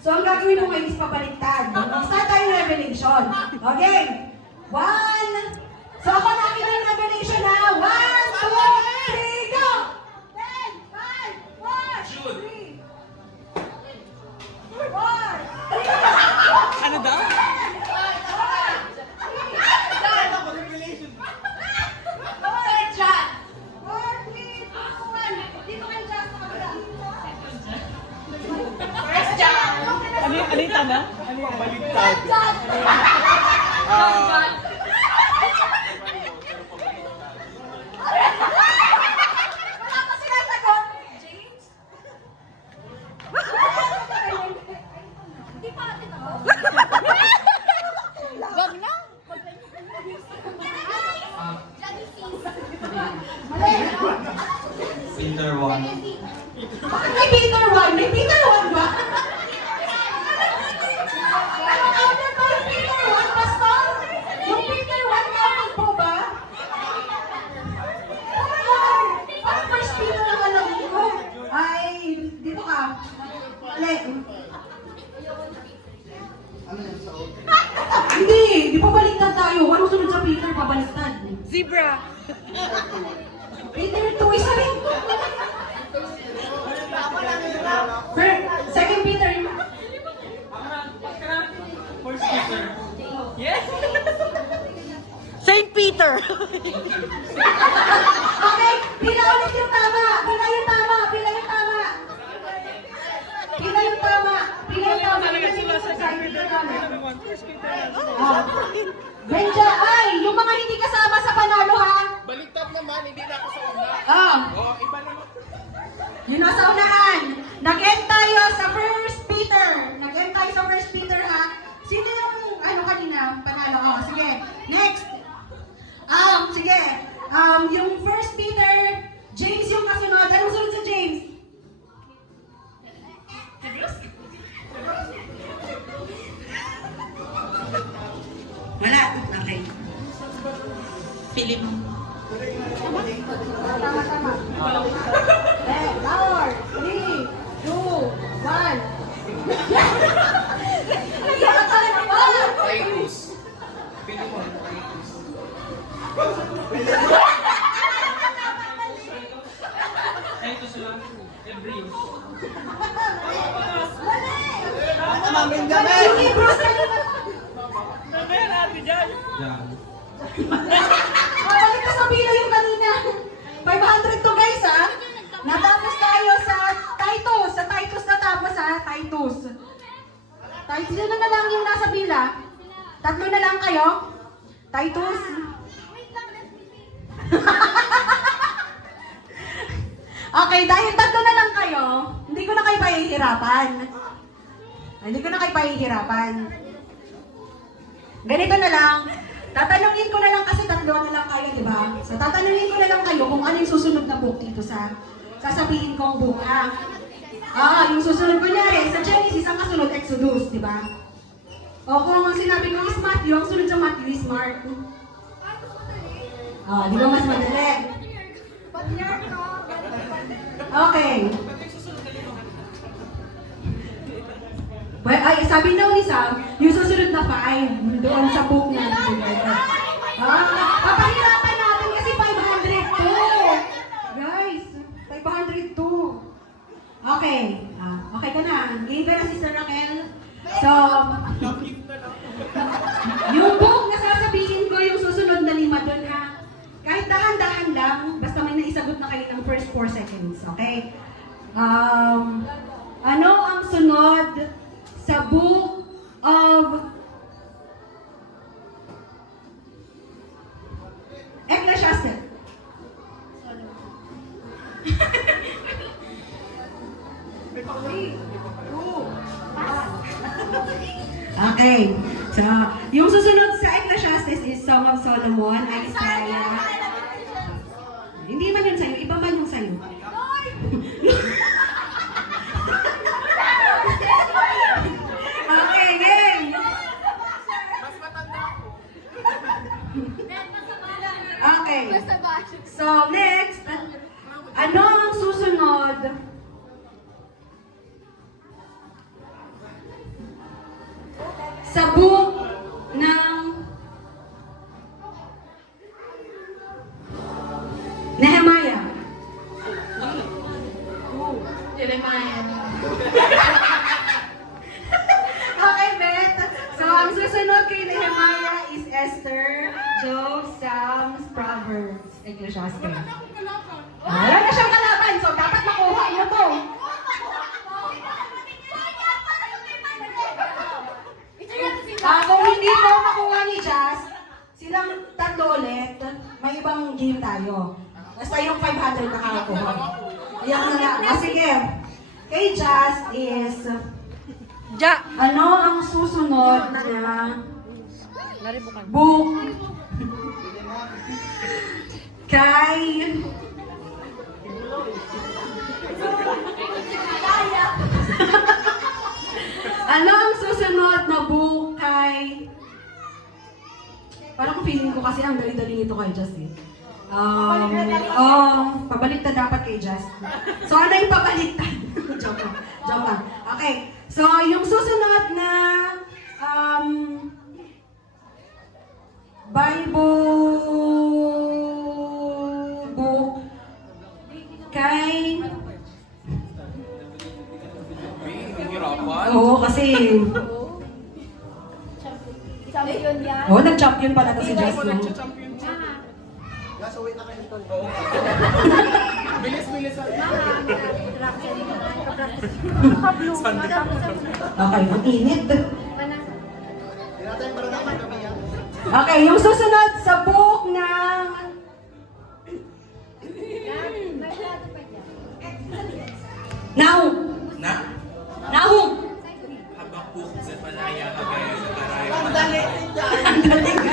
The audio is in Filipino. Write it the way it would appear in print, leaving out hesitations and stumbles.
So, ang gagawin mo ngayon is papaliktad. Start tayo ng revelation. Okay? 1. So, ako namin yung revelation na 1, 2, 3, go! 10, 9, 1, 3, 4, 3, Ano daw? Ano yung tanong? Ano yung Baligtad. wala pa sila sagot. James? Hindi pa natin ako. Wag na! Mali. Peter 1. Bakit may Peter 1? May Peter 1 ba? Ano ba yung Peter 1, Pastor? Yung Peter 1 kapag po ba? Ang first Peter ang alam ko. Ay, dito ka. Mali. Hindi, di pa baliktad tayo. Ano sunod sa Peter? Pabaliktad. Zebra! Peter 2 isa rin. Second Peter. First Peter. Yes! Saint Peter! Okay, pila ulit yung tama. Pila yung tama. Pila yung tama. Pila yung tama. Pila yung tama. Talaga sila sa First Peter. Benja, ay, yung mga hindi kasama sa panalo ha. Baligtad naman, hindi na ako sa una. Oh, Oh, iba naman. yun nasa unahan. Nag-end tayo sa First Peter. Nag-end tayo sa First Peter ha. Sino yung, ano kanina, panalo? Oh, sige. Next. Sige. Yung First Peter, James yung kasunod. Anong sunod sa James? Wala. Okay. Philip. Tama, tama. Power. 3, 2, 1. Naiyak talaga ba? Titus. Philemon, Titus. Titus lang. Hebrews. Yung Hebrews kanina. Mamaya natin dyan! Yan. Balik ka sa pila yung kanina. 500 to guys ha. Natapos tayo sa Titus. Sa Titus natapos ha. Titus. Titus yun na lang yung nasa pila. Tatlo na lang kayo. Titus. Okay, dahil tatlo na lang kayo, hindi ko na kayo pahihirapan. Hindi ko na kayo pahihirapan. Ganito na lang. Tatanungin ko na lang kasi tatlo na lang kayo, di ba? So tatanungin ko na lang kayo kung ano yung susunod na book dito sa sasabihin kong book, ha? Yung susunod ko niya sa Genesis, ang kasunod Exodus, di ba? O kung ang sinabi ko is Matthew, ang sunod sa Matthew is Mark. Di ba mas madali? Okay. Well, ay, sabi daw ni Sam, yung susunod na 5, doon sa book na papahirapan natin kasi 502. Guys, 502. Okay. Okay ka na. Game ka na, Sister Raquel. So, yung book na sasabihin ko, yung susunod na 5 doon ha. Kahit dahan-dahan lang, basta may naisagot na kayo ng first 4 seconds. Okay? Ano ang sunod sa book of Ecclesiastes? Okay. So, yung susunod sa Ecclesiastes is Song of Solomon, Isaiah. Hindi man yun sa'yo, iba man yung sa'yo. Okay, game! Okay. So, next, ano ang susunod sa book ng Nehemiah. Okay, Beth. So, ang susunod kay Nehemiah is Esther, Job, Psalms, Proverbs, Ecclesiastes. Wala na siyang kalaban, so dapat makuha niyo to. Kung hindi ko makuha ni Jazz, silang tatlo ulit, may ibang game tayo. Basta yung 500 nakakuha. Ayan na lang. Sige. Kay Jazz is, Ja. ano ang susunod na Naribukan. book kay ano ang susunod na book kay parang feeling ko kasi ang dali-dali nito kay Jazz eh. Pabaliktad dapat kay Jazz. So ano yung pabaliktad? Joke lang. Joke lang. Okay. So yung susunod na Bible book kay Hihirapan. oo kasi Champion yan. nag-champion pala to si Jazz no? Nag-champion siya. Bilis-bilis. Okay, ang init. Okay, yung susunod sa book ng Nahum. Na? Nahum. Habakuk, Zephaniah, Haggai, Zechariah. Ang galing.